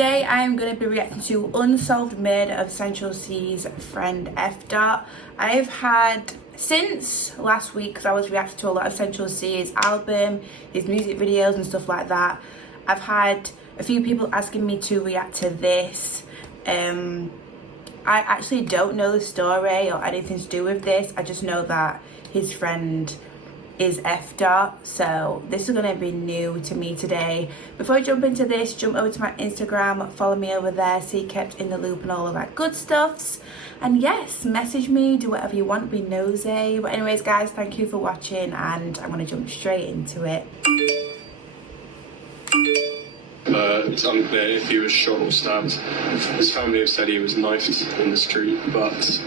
today I am going to be reacting to Unsolved murder of Central C's friend Fdot. I've had, since last week, because I was reacting to a lot of Central C's album, his music videos and stuff like that, I've had a few people asking me to react to this. I actually don't know the story or anything to do with this. I just know that his friend is Fdot, so this is going to be new to me today. Before I jump into this, jump over to my Instagram, follow me over there so you're kept in the loop and all of that good stuffs. And yes, message me, do whatever you want, be nosy. But anyways guys, thank you for watching and I'm going to jump straight into it. It's unclear if he was shot or stabbed. His family have said he was knifed in the street, but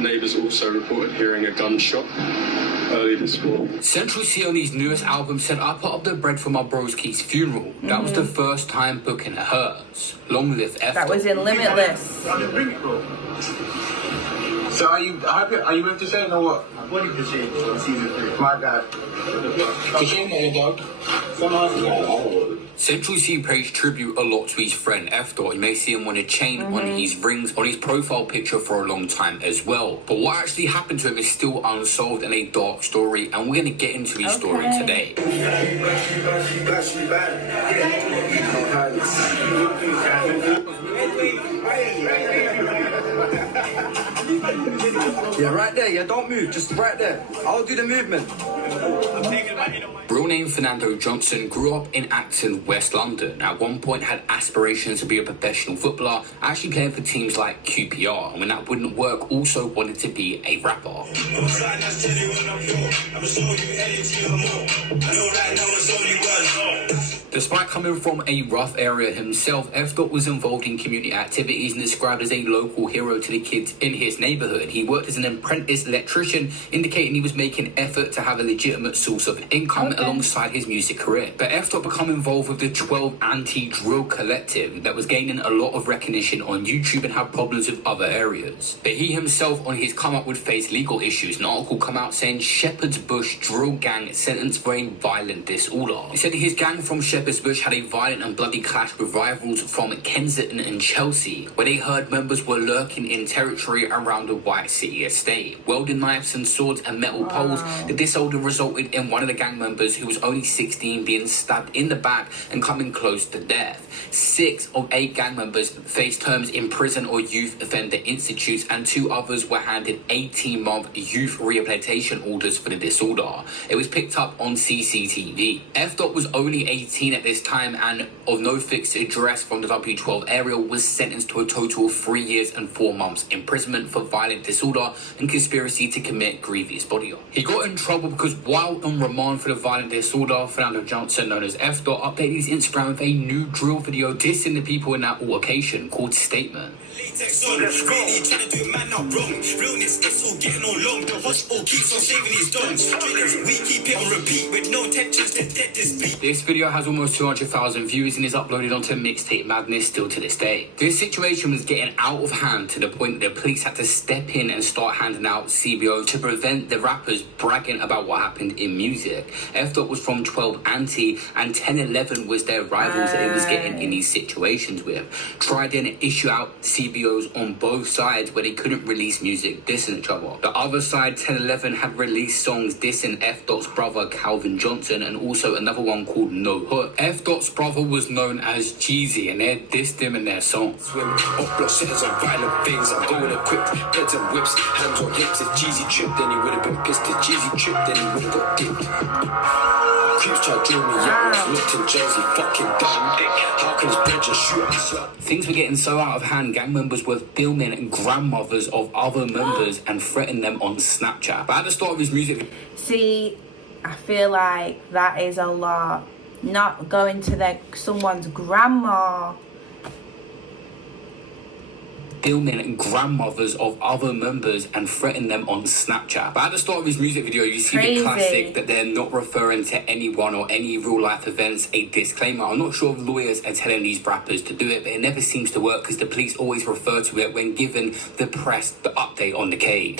neighbours also reported hearing a gunshot early this morning. Central C on his newest album said, "I put up the bread for my broski's funeral." That was the first time booking hers. Long live Fdot. That was in Limitless. So are you with the Shane or what? I'm wanting to see season 3. My God. The Shane there, dog. Central C pays tribute a lot to his friend Fdot. You may see him on a chain, on his rings, on his profile picture for a long time as well. But what actually happened to him is still unsolved and a dark story, and we're going to get into his story today. Yeah, right there. Yeah, don't move. Just right there. I'll do the movement. Real name Fernando Johnson, grew up in Acton, West London. At one point had aspirations to be a professional footballer, actually playing for teams like QPR, and when that wouldn't work, also wanted to be a rapper. Despite coming from a rough area himself, Fdot was involved in community activities and described as a local hero to the kids in his neighbourhood. He worked as an apprentice electrician, indicating he was making effort to have a legitimate source of income alongside his music career. But Fdot became involved with the 12 Anti-Drill Collective that was gaining a lot of recognition on YouTube and had problems with other areas. But he himself on his come up would face legal issues. An article come out saying Shepherd's Bush drill gang sentenced for a violent disorder. He said his gang from Shepherd's Bush had a violent and bloody clash with rivals from Kensington and Chelsea, where they heard members were lurking in territory around the White City estate. Welding knives and swords and metal poles. The disorder resulted in one of the gang members, who was only 16, being stabbed in the back and coming close to death. 6 of 8 gang members faced terms in prison or youth offender institutes, and 2 others were handed 18-month youth rehabilitation orders for the disorder. It was picked up on CCTV. Fdot was only 18 at this time and of no fixed address from the W12 area, was sentenced to a total of 3 years and 4 months imprisonment for violent disorder and conspiracy to commit grievous body. He got in trouble because while on remand for the violent disorder, Fernando Johnson, known as Fdot, updated his Instagram with a new drill video dissing the people in that altercation called Statement. Latex on, really trying to do man not wrong. Realness, it's all getting all long. The hospital keeps on saving his dons. We keep it on repeat with no intentions to dead this beat. This video has almost 200,000 views and is uploaded onto Mixtape Madness still to this day. This situation was getting out of hand to the point that the police had to step in and start handing out CBOs to prevent the rappers bragging about what happened in music. Fdot was from 12 Anti and 1011 was their rivals that he was getting in these situations with. Tried then issue out CBOs on both sides where they couldn't release music dissing each other. The other side, 1011, had released songs dissing Fdot's brother Calvin Johnson, and also another one called No Hook. Fdot's brother was known as Jeezy, and they dissed him in their songs. Swim, up block sitters on violent things. I'm going equipped, heads and whips, hands on hips. If Jeezy tripped, then he would have been pissed. If Jeezy tripped, then he would have got dipped. Creeps try to drill me out, looked in Jersey, fucking dumb. How can his bitch just shoot us? Things were getting so out of hand, gang members were filming grandmothers of other members and threatening them on Snapchat. But at the start of his music... See, I feel like that is a lot. Not going to someone's grandma. Filming grandmothers of other members and threatening them on Snapchat. But at the start of his music video, you see the classic that they're not referring to anyone or any real life events, a disclaimer. I'm not sure if lawyers are telling these rappers to do it, but it never seems to work because the police always refer to it when giving the press the update on the case.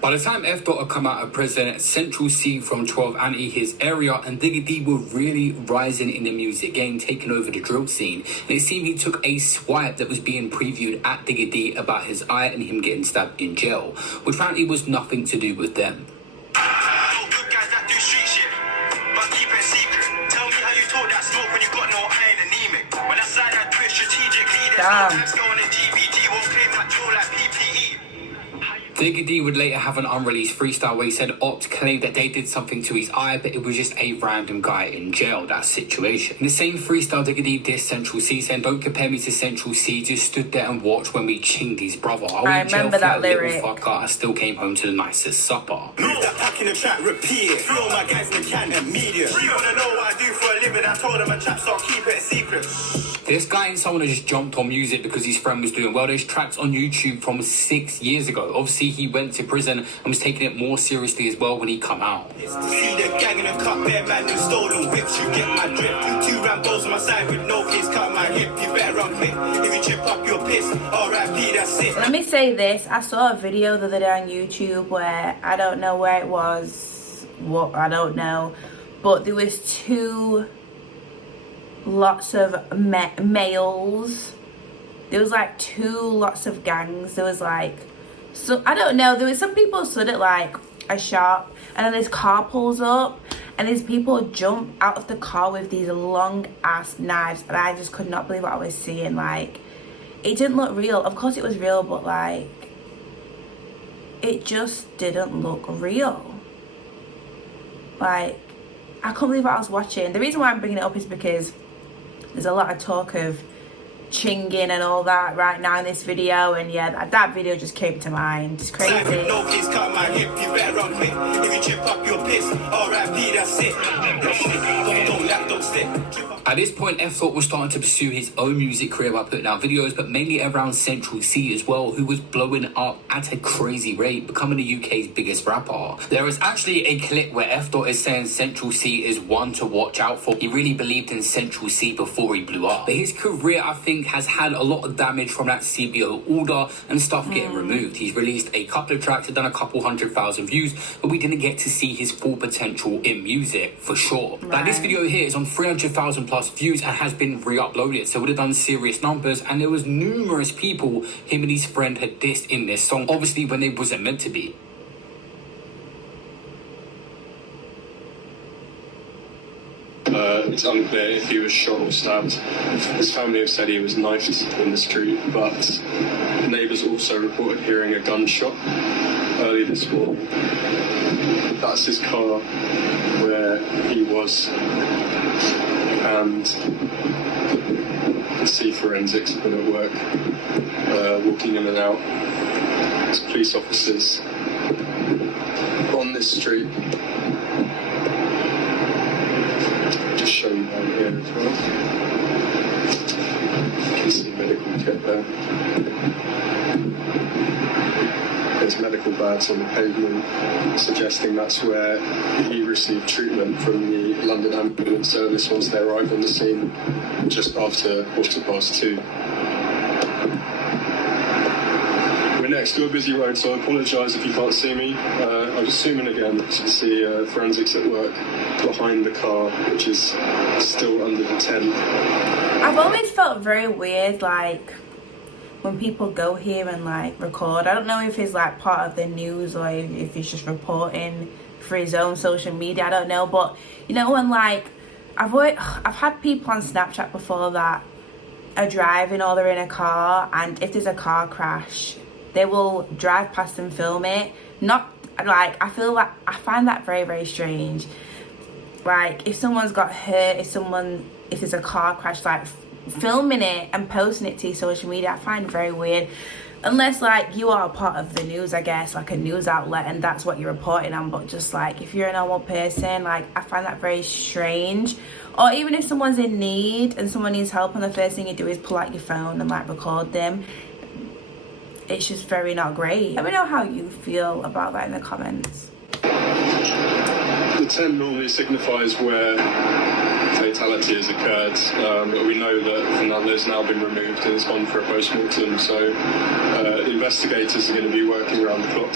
By the time Fdot had come out of prison, Central C from 12 Anti, his area, and Digga D were really rising in the music game, taking over the drill scene. And it seemed he took a swipe that was being previewed at Digga D about his eye and him getting stabbed in jail, which apparently was nothing to do with them. Digga D would later have an unreleased freestyle where he said Opt claimed that they did something to his eye, but it was just a random guy in jail, that situation. In the same freestyle, Digga D dissed Central C, saying, "Don't compare me to Central C, just stood there and watched when we chinged his brother. I remember that lyric. Little fucker, I still came home to the nicest supper." Move that pack in the track, repeat it. Throw my guys in the can immediate. You wanna know what I do for a living? I told them a chap, so I'll keep it a secret. This guy ain't someone who just jumped on music because his friend was doing well. There's tracks on YouTube from 6 years ago. Obviously, he went to prison and was taking it more seriously as well when he come out. See the gang in a cup, bare man who stolen whips. You get my drip. 2 Rambos on my side with no face, cut my hip. You better run quick if you chip up your piss. R.I.P. that's it. Let me say this. I saw a video the other day on YouTube where I don't know where it was. What I don't know, but there was 2 lots of males. There was like 2 lots of gangs. There was like, so I don't know, there was some people stood at like a shop and then this car pulls up and these people jump out of the car with these long ass knives, and I just could not believe what I was seeing. Like, it didn't look real. Of course it was real, but like, it just didn't look real. Like, I couldn't believe what I was watching. The reason why I'm bringing it up is because there's a lot of talk of chinging and all that right now in this video, and yeah, that video just came to mind. It's crazy. No face, cut my hip. You better run quick if you chip up your piss. R.I.P. that's it. Don't laugh, don't stick. At this point, Fdot was starting to pursue his own music career by putting out videos, but mainly around Central C as well, who was blowing up at a crazy rate, becoming the UK's biggest rapper. There is actually a clip where Fdot is saying Central C is one to watch out for. He really believed in Central C before he blew up. But his career, I think, has had a lot of damage from that CBO order and stuff getting removed. He's released a couple of tracks, done a couple 100,000 views, but we didn't get to see his full potential in music, for sure. Right. Like, this video here is on 300,000 plus views and has been re-uploaded, so it would have done serious numbers, and there was numerous people him and his friend had dissed in this song, obviously when they wasn't meant to be. It's unclear if he was shot or stabbed. His family have said he was knifed in the street, but neighbours also reported hearing a gunshot early this morning. That's his car where he was, and the sea forensics have been at work, walking in and out. There's police officers on this street. Just show you down here as well. You can see medical kit there. There's medical bags on the pavement, suggesting that's where he received treatment from the London Ambulance Service once they arrived on the scene just after 2:15. We're next to a busy road, so I apologise if you can't see me. I was zooming again to see forensics at work behind the car, which is still under the tent. I've always felt very weird, like, when people go here and like record. I don't know if it's like part of the news or if he's just reporting for his own social media, I don't know. But you know, when like I've had people on Snapchat before that are driving or they're in a car, and if there's a car crash, they will drive past and film it. Not like, I find that very, very strange. Like, if someone's got hurt, if there's a car crash, like filming it and posting it to your social media, I find very weird. Unless like you are a part of the news, I guess, like a news outlet, and that's what you're reporting on. But just like if you're a normal person, like I find that very strange. Or even if someone's in need and someone needs help and the first thing you do is pull out your phone and like record them, it's just very not great. Let me know how you feel about that in the comments. The tent normally signifies where fatality has occurred, but we know that Fernando's now been removed and it's gone for a post-mortem, so investigators are going to be working around the clock.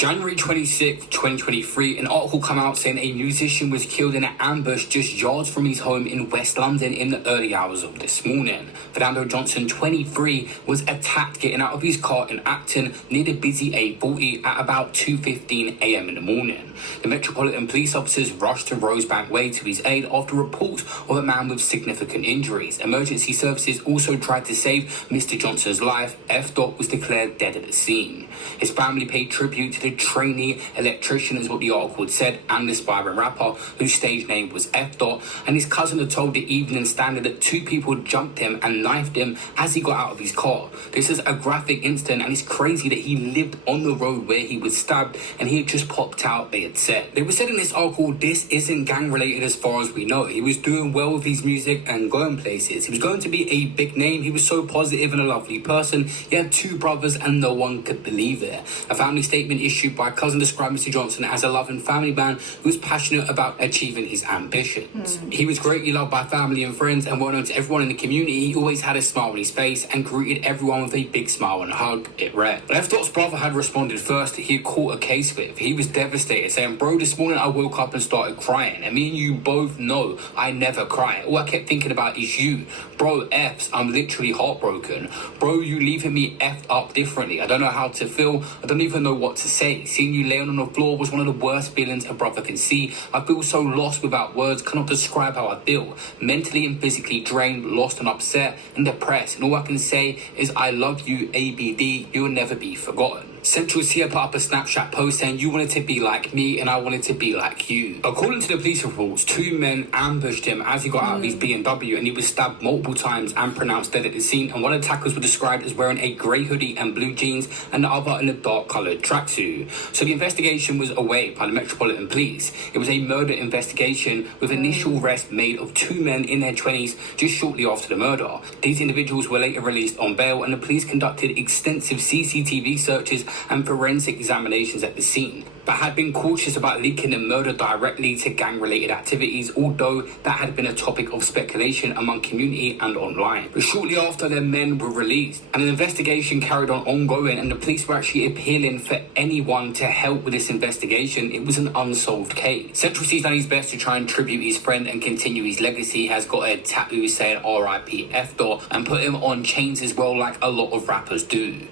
January 26, 2023, an article come out saying a musician was killed in an ambush just yards from his home in West London in the early hours of this morning. Fernando Johnson, 23, was attacked getting out of his car in Acton near the busy A40 at about 2:15 a.m. in the morning. The Metropolitan Police officers rushed to Rosebank Way to his aid after reports of a man with significant injuries. Emergency services also tried to save Mr. Johnson's life. Fdot was declared dead at the scene. His family paid tribute to the trainee electrician, is what the article had said, and the aspiring rapper, whose stage name was Fdot, and his cousin had told the Evening Standard that two people jumped him and knifed him as he got out of his car. This is a graphic incident, and it's crazy that he lived on the road where he was stabbed and he had just popped out, they had said. They were said in this article, this isn't gang related as far as we know. He was doing well with his music and going places. He was going to be a big name. He was so positive and a lovely person. He had two brothers and no one could believe it. A family statement issued by cousin described Mr. Johnson as a loving family man who was passionate about achieving his ambitions. He was greatly loved by family and friends and well known to everyone in the community. He always had a smile on his face and greeted everyone with a big smile and hug, it read. Fdot's brother had responded first. He had caught a case with. He was devastated, saying, "Bro, this morning I woke up and started crying. And me and you both know I never cry. All I kept thinking about is you. Bro, F's, I'm literally heartbroken. Bro, you leaving me F'd up differently. I don't know how to feel. I don't even know what to say. Seeing you laying on the floor was one of the worst feelings a brother can see. I feel so lost without words, cannot describe how I feel. Mentally and physically drained, lost and upset and depressed. And all I can say is I love you, ABD. You'll never be forgotten." Central C put up a Snapchat post saying, "You wanted to be like me and I wanted to be like you." According to the police reports, two men ambushed him as he got out of his BMW and he was stabbed multiple times and pronounced dead at the scene. And one of the attackers were described as wearing a grey hoodie and blue jeans and the other in a dark coloured tracksuit. So the investigation was away by the Metropolitan Police. It was a murder investigation with initial arrest made of two men in their 20s just shortly after the murder. These individuals were later released on bail and the police conducted extensive CCTV searches and forensic examinations at the scene, but had been cautious about linking the murder directly to gang-related activities, although that had been a topic of speculation among community and online. But shortly after, their men were released, and an investigation carried on ongoing, and the police were actually appealing for anyone to help with this investigation. It was an unsolved case. Central C's done his best to try and tribute his friend and continue his legacy. He has got a tattoo saying RIP Fdot and put him on chains as well, like a lot of rappers do.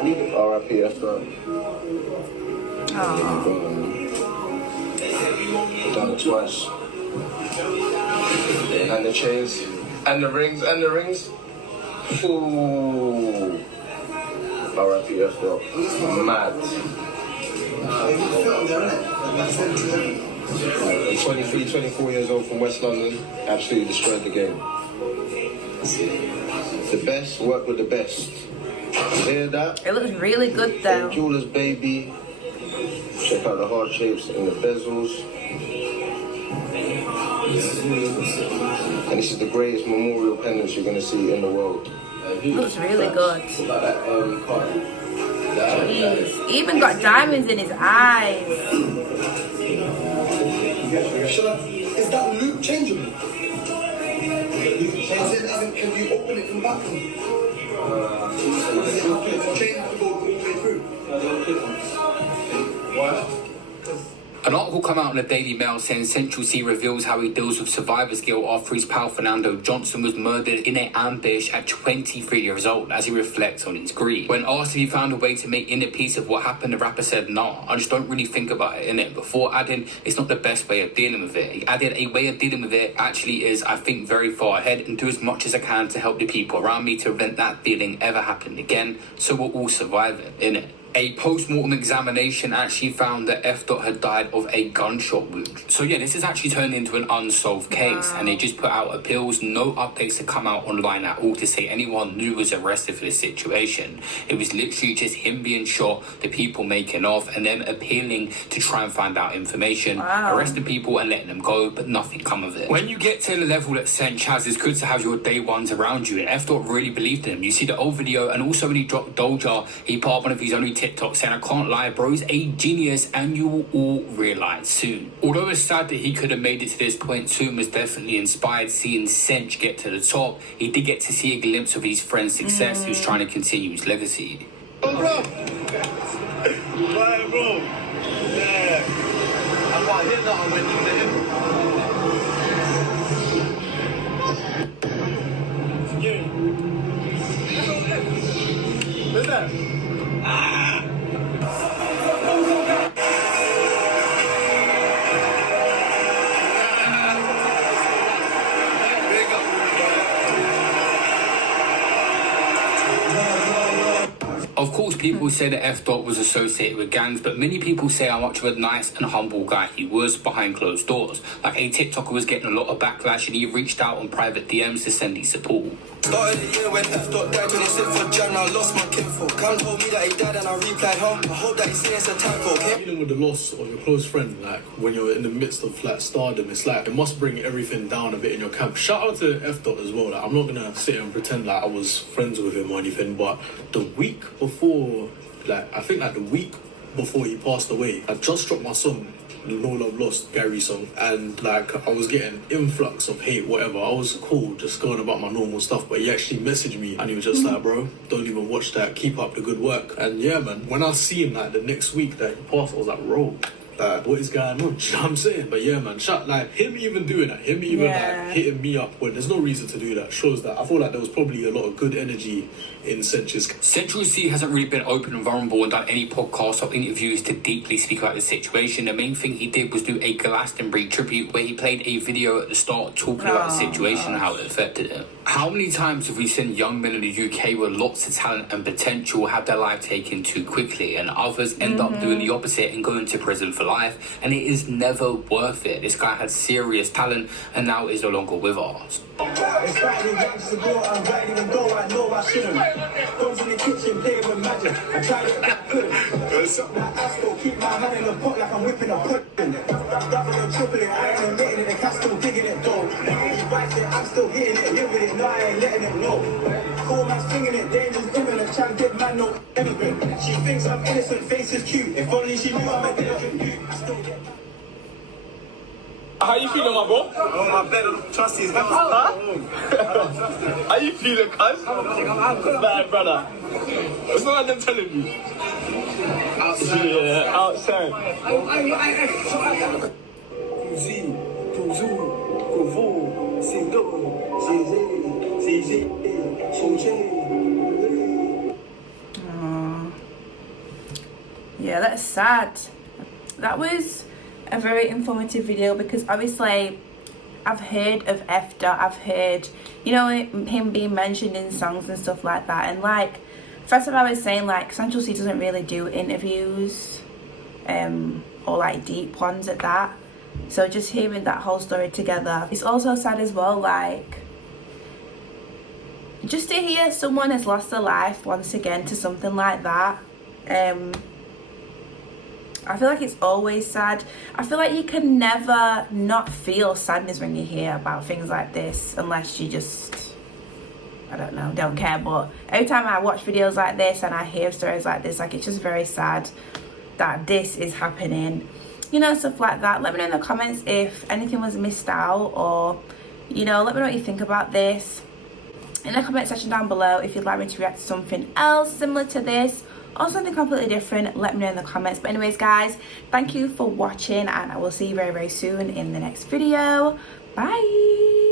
RIP Fdot. Done it twice. And the chains. And the rings. Ooh. RIP Fdot. Mad. 23, 24 years old from West London. Absolutely destroyed the game. The best, work with the best. You hear that? It looks really good though. Jewelers, baby. Check out the heart shapes and the bezels. And this is the greatest memorial pendants you're gonna see in the world. It looks really good. Jeez. He even got diamonds in his eyes. Is that loop changeable? Can you open it from back? An article come out in the Daily Mail saying Central C reveals how he deals with survivor's guilt after his pal Fernando Johnson was murdered in an ambush at 23 years old as he reflects on his grief. When asked if he found a way to make inner peace of what happened, the rapper said, "Nah, I just don't really think about it, innit?" Before adding, "It's not the best way of dealing with it." He added, "A way of dealing with it actually is, I think very far ahead and do as much as I can to help the people around me to prevent that feeling ever happening again, so we'll all survive it, innit?" A post-mortem examination actually found that Fdot had died of a gunshot wound. So yeah, this has actually turned into an unsolved case, and they just put out appeals, no updates to come out online at all to say anyone new was arrested for this situation. It was literally just him being shot, the people making off, and them appealing to try and find out information, arresting people and letting them go, but nothing come of it. When you get to the level that Sench has, it's good to have your day ones around you, and Fdot really believed in him. You see the old video, and also when he dropped Doja, he put up one of his only TikTok saying, "I can't lie, bro's a genius and you will all realise soon." Although it's sad that he could have made it to this point soon, was definitely inspired seeing Sench get to the top. He did get to see a glimpse of his friend's success, who's trying to continue his legacy. Oh, bro. Right, bro. Yeah. I can't hit that when you hit. What's that? Of course, people say that Fdot was associated with gangs, but many people say how much of a nice and humble guy he was behind closed doors. Like, a TikToker was getting a lot of backlash and he reached out on private DMs to send his support. Started the year when Fdot died, 26th of Jan, I lost my kinfolk. Cam told me that he died and I replied home. I hope that he's saying it's a typo, okay? Dealing with the loss of your close friend, like when you're in the midst of like stardom, it's like it must bring everything down a bit in your camp. Shout out to Fdot as well. Like, I'm not gonna sit here and pretend like I was friends with him or anything, but the week before, like I think like the week before he passed away, I just dropped my song, No Love Lost, Gary song, and like I was getting influx of hate, whatever. I was cool, just going about my normal stuff, but he actually messaged me and he was just like, bro, don't even watch that, keep up the good work. And yeah, man, when I seen like the next week that he passed, I was like, bro, like, what is going on? You know what I'm saying? But yeah, man, like him even doing that, him even like hitting me up when there's no reason to do that, shows that I feel like there was probably a lot of good energy in Central's. Central C hasn't really been open and vulnerable and done any podcasts or interviews to deeply speak about the situation. The main thing he did was do a Glastonbury tribute where he played a video at the start talking about the situation and how it affected him. How many times have we seen young men in the UK with lots of talent and potential have their life taken too quickly, and others end up doing the opposite and going to prison for life, and it is never worth it. This guy had serious talent and now is no longer with us. It's Friday, gangs to go, I'm riding and go, I know I shouldn't. Goes in the kitchen, playing with magic, I tried it that good. I still keep my hand in the pot like I'm whipping a pudding. Double and triple it, I ain't admitting it, the cat's still digging it though. He bites it, I'm still hitting it, live with it, no I ain't letting it know. Cool man swinging it, dangerous imminent, trying to get man no immigrant. She thinks I'm innocent, face is cute, if only she knew I'm a delicate dude. I still get... How you feeling, my bro? Oh, my better trust is huh? How you feeling, cuz? I'm good, man, brother. What's the man telling me? Outside. Yeah, outside. Yeah, that's sad. That was a very informative video because obviously I've heard of Fdot, I've heard, you know, him being mentioned in songs and stuff like that, and like first of all I was saying like Central C doesn't really do interviews or like deep ones at that, so just hearing that whole story together, it's also sad as well, like just to hear someone has lost their life once again to something like that. I feel like it's always sad. I feel like you can never not feel sadness when you hear about things like this, unless you just, I don't know, don't care. But every time I watch videos like this and I hear stories like this, like it's just very sad that this is happening, you know, stuff like that. Let me know in the comments if anything was missed out, or, you know, let me know what you think about this in the comment section down below. If you'd like me to react to something else similar to this or something completely different, let me know in the comments. But anyways guys, thank you for watching and I will see you very, very soon in the next video. Bye.